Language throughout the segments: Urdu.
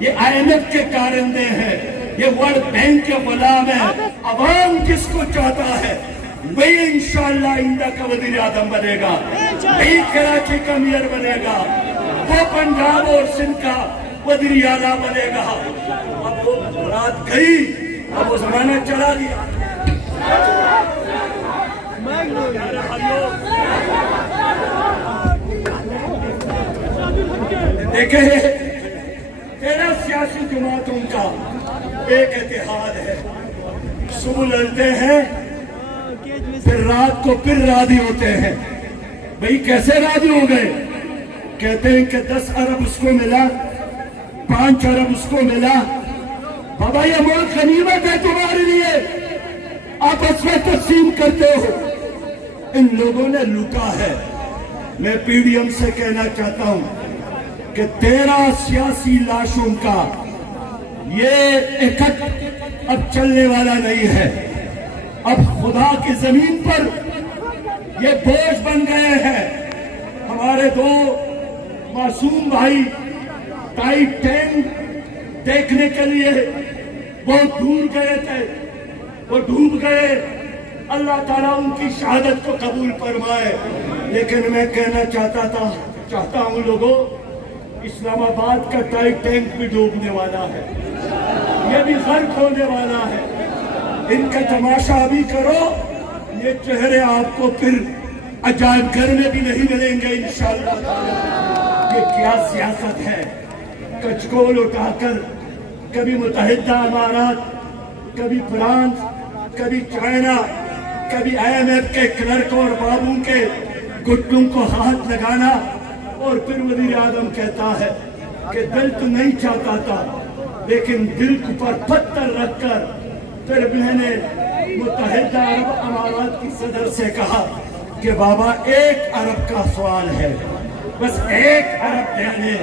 یہ IMF کے کارندے ہیں، یہ ورلڈ بینک کے غلام ہیں۔ عوام جس کو چاہتا ہے وہی انشاءاللہ آئندہ کا وزیر اعظم بنے گا، وہی کراچی کا میئر بنے گا، وہ پنجاب اور سندھ کا وزیر اعلیٰ بنے گا۔ اب وہ رات گئی، اب وہ زمانہ چلا گیا۔ دیکھیں، تیرا سیاسی جماعتوں کا ایک اتحاد ہے، صبح لڑتے ہیں پھر رات کو پھر راضی ہوتے ہیں۔ بھئی کیسے راضی ہو گئے؟ کہتے ہیں کہ 10 ارب اس کو ملا، 5 ارب اس کو ملا۔ بابا یہ ملک غنیمت ہے تمہارے لیے، آپس میں تقسیم کرتے ہو۔ ان لوگوں نے لوٹا ہے۔ میں PDM سے کہنا چاہتا ہوں کہ 13 سیاسی لاشوں کا یہ اکٹھ اب چلنے والا نہیں ہے۔ اب خدا کی زمین پر یہ بوجھ بن گئے ہیں۔ ہمارے 2 معصوم بھائی ٹائٹینک دیکھنے کے لیے بہت دور گئے تھے، وہ ڈوب گئے۔ اللہ تعالیٰ ان کی شہادت کو قبول فرمائے۔ لیکن میں کہنا چاہتا ہوں لوگوں، اسلام آباد کا ٹائٹینک بھی ڈوبنے والا ہے، یہ بھی غرق ہونے والا ہے۔ ان کا تماشا ابھی کرو، یہ چہرے آپ کو پھر عجائب گھر میں بھی نہیں ملیں گے انشاءاللہ۔ یہ کیا سیاست ہے؟ کچکول اٹھا کر کبھی متحدہ امارات، کبھی فرانس، کبھی چائنا، کبھی IMF کے کلرک اور بابوں کے گھٹنوں کو ہاتھ لگانا، اور پھر وزیر اعظم کہتا ہے کہ دل تو نہیں چاہتا تھا، لیکن دل پر پتھر رکھ کر پھر میں نے متحدہ عرب امارات کی صدر سے کہا کہ بابا 1 ارب کا سوال ہے، بس 1 ارب دینے۔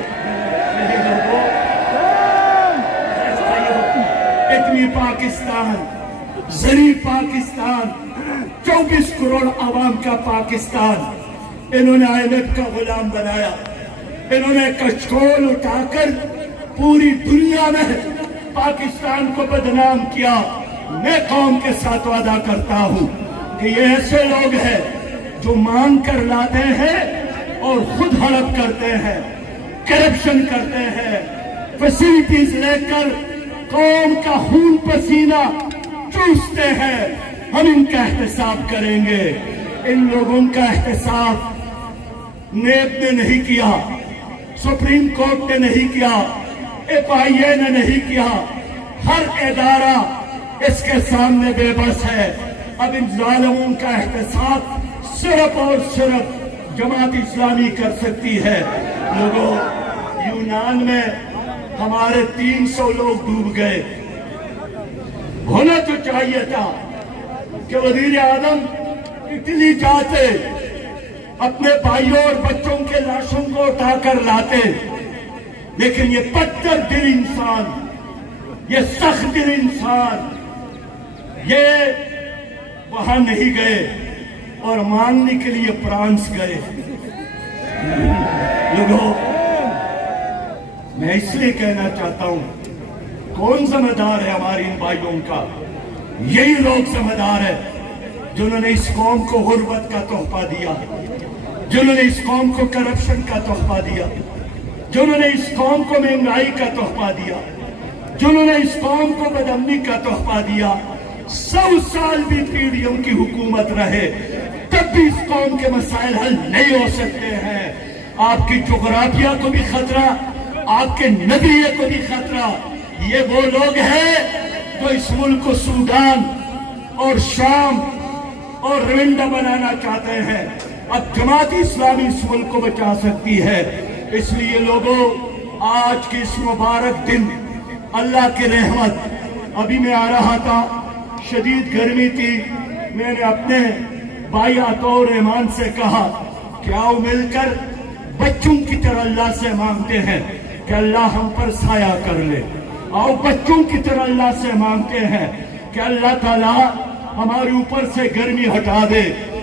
اتنی پاکستان، زری پاکستان، 24 کروڑ عوام کا پاکستان انہوں نے IMF کا غلام بنایا۔ انہوں نے کچکول اٹھا کر پوری دنیا میں پاکستان کو بدنام کیا۔ میں قوم کے ساتھ وعدہ کرتا ہوں کہ یہ ایسے لوگ ہیں جو مانگ کر لاتے ہیں اور خود ہڑپ کرتے ہیں، کرپشن کرتے ہیں، فیسلٹیز لے کر قوم کا خون پسینہ چوستے ہیں۔ ہم ان کا احتساب کریں گے۔ ان لوگوں کا احتساب نیب نے نہیں کیا، سپریم کورٹ نے نہیں کیا، FIA نے نہیں کیا، ہر ادارہ اس کے سامنے بے بس ہے۔ اب ان ظالموں کا احتساب صرف اور صرف جماعت اسلامی کر سکتی ہے۔ لوگوں، یونان میں ہمارے 300 لوگ ڈوب گئے۔ ہونا تو چاہیے تھا کہ وزیر اعظم اٹلی جاتے، اپنے بھائیوں اور بچوں کے لاشوں کو اٹھا کر لاتے، لیکن یہ پتھر دل انسان، یہ سخت دل انسان، یہ وہاں نہیں گئے اور مانگنے کے لیے فرانس گئے۔ لوگوں، میں اس لیے کہنا چاہتا ہوں، کون ذمہ دار ہے ہماری ان بھائیوں کا؟ یہی لوگ ذمہ دار ہیں جنہوں نے اس قوم کو غربت کا تحفہ دیا، جنہوں نے اس قوم کو کرپشن کا تحفہ دیا، جنہوں نے اس قوم کو مہنگائی کا تحفہ دیا، جنہوں نے اس قوم کو بدامنی کا تحفہ دیا۔ 100 سال بھی PDM کی حکومت رہے تب بھی اس قوم کے مسائل حل نہیں ہو سکتے ہیں۔ آپ کی جغرافیہ کو بھی خطرہ، آپ کے نظریے کو بھی خطرہ۔ یہ وہ لوگ ہیں جو اس ملک کو سودان اور شام اور روانڈا بنانا چاہتے ہیں۔ اب جماعت اسلامی اس ملک کو بچا سکتی ہے۔ اس لیے لوگوں، آج کے اس مبارک دن اللہ کی رحمت، ابھی میں آ رہا تھا، شدید گرمی تھی، میں نے اپنے بھائی عطاء الرحمان سے کہا کہ آؤ مل کر بچوں کی طرح اللہ سے مانگتے ہیں کہ اللہ ہم پر سایہ کر لے۔ آؤ بچوں کی طرح اللہ سے مانگتے ہیں کہ اللہ تعالیٰ ہمارے اوپر سے گرمی ہٹا دے۔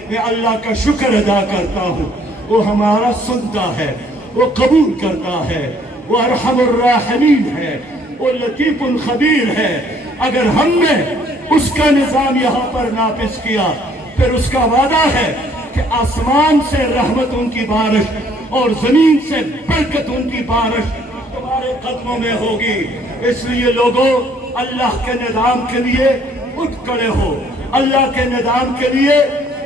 میں اللہ کا شکر ادا کرتا ہوں، وہ ہمارا سنتا ہے، وہ قبول کرتا ہے۔ وہ ارحم الراحمین ہے، وہ لطیف الخبیر ہے۔ اگر ہم نے اس کا نظام یہاں پر نافذ کیا، پھر اس کا وعدہ ہے کہ آسمان سے رحمتوں کی بارش اور زمین سے برکتوں کی بارش تمہارے قدموں میں ہوگی۔ اس لیے لوگوں، اللہ کے نظام کے لیے اٹھ کھڑے ہو، اللہ کے نظام کے لیے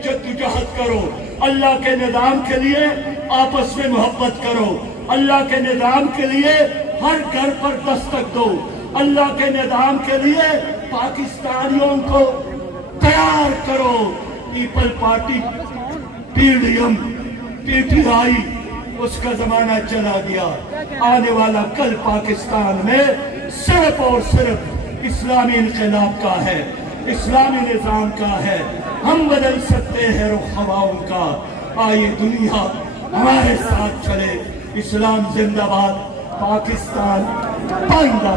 جدوجہد کرو، اللہ کے نظام کے لیے آپس میں محبت کرو، اللہ کے نظام کے لیے ہر گھر پر دستک دو، اللہ کے نظام کے لیے پاکستانیوں کو تیار کرو۔ People party, P D M, P T I, اس کا زمانہ چلا گیا۔ آنے والا کل پاکستان میں صرف اور صرف اسلامی انقلاب کا ہے، اسلامی نظام کا ہے۔ ہم بدل سکتے ہیں رخ ہواؤں کا۔ آئیے دنیا ہمارے ساتھ چلے۔ اسلام زندہ باد، پاکستان پائندہ۔